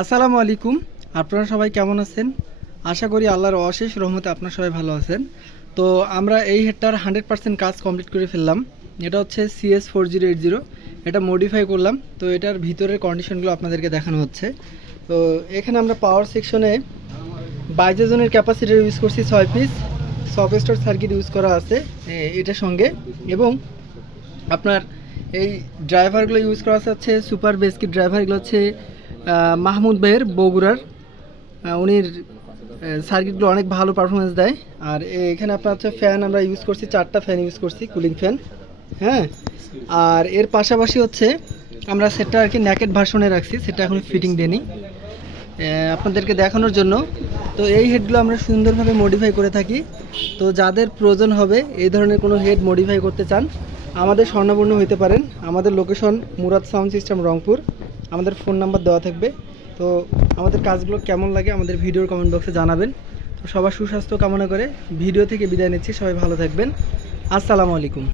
আসসালামু আলাইকুম। আপনারা সবাই কেমন আছেন? আশা করি আল্লাহর অশেষ রহমতে আপনারা সবাই ভালো আছেন। তো আমরা এই হেডটার হান্ড্রেড পার্সেন্ট কাজ কমপ্লিট করে ফেললাম। এটা হচ্ছে CS four zero eight zero এটা মডিফাই করলাম। তো এটার ভিতরের কন্ডিশনগুলো আপনাদেরকে দেখানো হচ্ছে। তো এখানে আমরা পাওয়ার সেকশনে বাইশ জনের ক্যাপাসিটার ইউজ করছি ছয় পিস সফটস্টার সার্কিট ইউজ করা আছে এটার সঙ্গে। এবং আপনার এই ড্রাইভারগুলো ইউজ করা হচ্ছে, সুপার বেসকিট ড্রাইভারগুলো হচ্ছে মাহমুদ ভাইয়ের বগুড়ার। উনির সার্কিটগুলো অনেক ভালো পারফরমেন্স দেয়। আর এখানে আপনার হচ্ছে ফ্যান আমরা ইউজ করছি, চারটা ফ্যান ইউজ করছি কুলিং ফ্যান হ্যাঁ? আর এর পাশাপাশি হচ্ছে আমরা সেটটা আর কি ন্যাকেট ভার্সনে রাখছি, সেটা এখন ফিটিং দেনি আপনাদেরকে দেখানোর জন্য। তো এই হেডগুলো আমরা সুন্দরভাবে মডিফাই করে থাকি। তো যাদের প্রয়োজন হবে, এই ধরনের কোনো হেড মডিফাই করতে চান আমাদের স্বর্ণপূর্ণ হইতে পারেন। আমাদের location Murad sound system Rangpur. আমাদের ফোন নাম্বার দেওয়া থাকবে। তো আমাদের কাজগুলো কেমন লাগে আমাদের ভিডিওর কমেন্ট বক্সে জানাবেন। তো সবার সুস্বাস্থ্য কামনা করে ভিডিও থেকে বিদায় নিচ্ছি। সবাই ভালো থাকবেন। আসসালামু আলাইকুম।